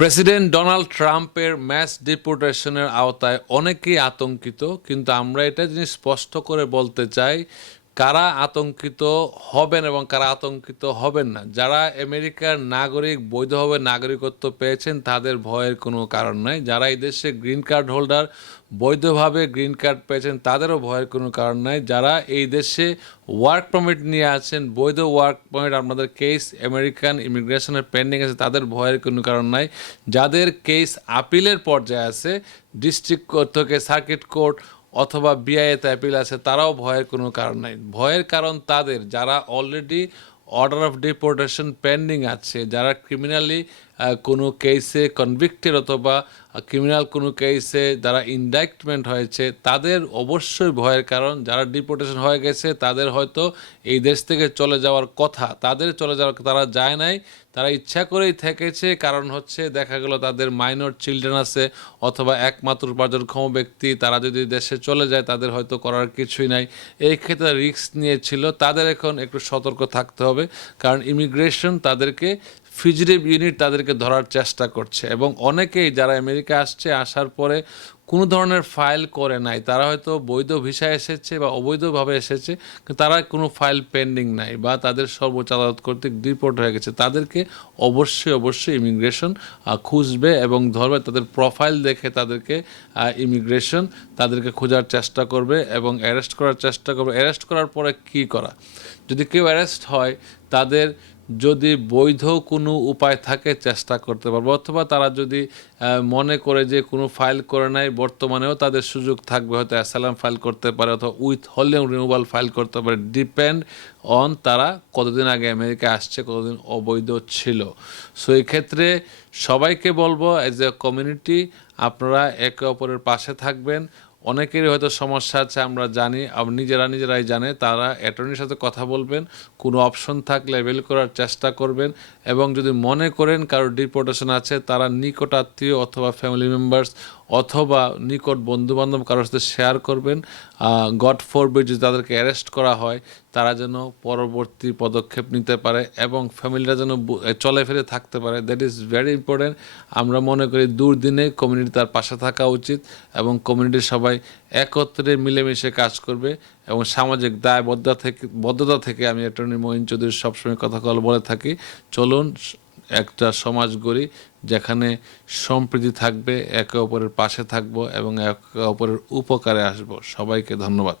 President Donald ট্রাম্পের mass ডিপোর্টেশনের আওতায় অনেকেই আতঙ্কিত, কিন্তু আমরা এটা জিনিস স্পষ্ট করে বলতে চাই কারা আতঙ্কিত হবেন এবং কারা আতঙ্কিত হবেন না। যারা আমেরিকার নাগরিক, বৈধভাবে নাগরিকত্ব পেয়েছেন, তাদের ভয়ের কোনো কারণ নাই। যারা এই দেশে গ্রিন কার্ড হোল্ডার, বৈধভাবে গ্রিন কার্ড পেয়েছেন, তাদেরও ভয়ের কোনো কারণ নাই। যারা এই দেশে ওয়ার্ক পারমিট নিয়ে আছেন, বৈধ ওয়ার্ক পারমিট, আপনাদের কেস আমেরিকান ইমিগ্রেশনের পেন্ডিং আছে, তাদের ভয়ের কোনো কারণ নাই। যাদের কেস আপিলের পর্যায়ে আছে, ডিস্ট্রিক্ট কোর্ট থেকে সার্কিট কোর্ট অথবা বিআইএতে অ্যাপিল আছে, তারাও ভয়ের কোনো কারণ নাই। ভয়ের কারণ তাদের যারা already order of deportation pending আছে, যারা ক্রিমিনালি কোনো কেসে কনভিক্টেড অথবা ক্রিমিনাল কোনো কেসে যারা ইনডাইক্টমেন্ট হয়েছে, তাদের অবশ্যই ভয়ের কারণ। যারা ডিপোর্টেশন হয়ে গেছে, তাদের হয়তো এই দেশ থেকে চলে যাওয়ার কথা, তাদের চলে যাওয়ার, তারা যায় নাই, তারা ইচ্ছা করেই থেকেছে। কারণ হচ্ছে দেখা গেল তাদের মাইনর চিলড্রেন আছে অথবা একমাত্র উপার্জনক্ষম ব্যক্তি, তারা যদি দেশে চলে যায় তাদের হয়তো করার কিছুই নাই। এই ক্ষেত্রে রিস্ক নিয়েছিল, তাদের এখন একটু সতর্ক থাকতে হবে। কারণ ইমিগ্রেশন তাদেরকে ফিজিটিভ ইউনিট তাদেরকে ধরার চেষ্টা করছে, এবং অনেকেই যারা আমেরিকা আসছে, আসার পরে কোনো ধরনের ফাইল করে নাই, তারা হয়তো বৈধ ভিসা এসেছে বা অবৈধভাবে এসেছে, কিন্তু তারা কোনো ফাইল পেন্ডিং নাই বা তাদের সর্বোচ্চ আদালত কর্তৃক ডিপোর্ট হয়ে গেছে। তাদেরকে অবশ্যই ইমিগ্রেশন খুঁজবে এবং ধরবে, তাদের প্রোফাইল দেখে তাদেরকে ইমিগ্রেশন তাদেরকে খোঁজার চেষ্টা করবে এবং অ্যারেস্ট করার চেষ্টা করবে। অ্যারেস্ট করার পরে কী করা, যদি কেউ অ্যারেস্ট হয়, তাদের যদি বৈধ কোনো উপায় থাকে চেষ্টা করতে পারবো, অথবা তারা যদি মনে করে যে কোনো ফাইল করে নাই, বর্তমানেও তাদের সুযোগ থাকবে, হয়তো অ্যাসাইলাম ফাইল করতে পারে অথবা উইথ হোল্ডিং রিমুভাল ফাইল করতে পারে, ডিপেন্ড অন তারা কতদিন আগে আমেরিকা আসছে, কতদিন অবৈধ ছিল। সো এই ক্ষেত্রে সবাইকে বলবো, এজ এ কমিউনিটি আপনারা একে অপরের পাশে থাকবেন। অনেকেরই হয়তো সমস্যা আছে, আমরা জানি, নিজেরাই জানে, তারা অ্যাটর্নির সাথে কথা বলবেন, কোনো অপশন থাকলে অ্যাভেল করার চেষ্টা করবেন। এবং যদি মনে করেন কারো ডিপোর্টেশন আছে, তারা নিকট আত্মীয় অথবা ফ্যামিলি মেম্বার্স অথবা নিকট বন্ধুবান্ধব কারোর সাথে শেয়ার করবেন। গড ফরবিড যদি তাদেরকে অ্যারেস্ট করা হয়, তারা যেন পরবর্তী পদক্ষেপ নিতে পারে এবং ফ্যামিলিরা যেন চলে ফিরে থাকতে পারে। That is very important. আমরা মনে করি দুর্দিনে কমিউনিটি তার পাশে থাকা উচিত এবং কমিউনিটির সবাই একত্রে মিলেমিশে কাজ করবে এবং সামাজিক দায়বদ্ধতা থেকে আমি অ্যাটর্নি মঈন চৌধুরী সবসময় কথা বলে থাকি, চলুন একটা সমাজ গড়ি যেখানে সম্প্রীতি থাকবে, একে অপরের পাশে থাকবো এবং একে অপরের উপকারে আসবো। সবাইকে ধন্যবাদ।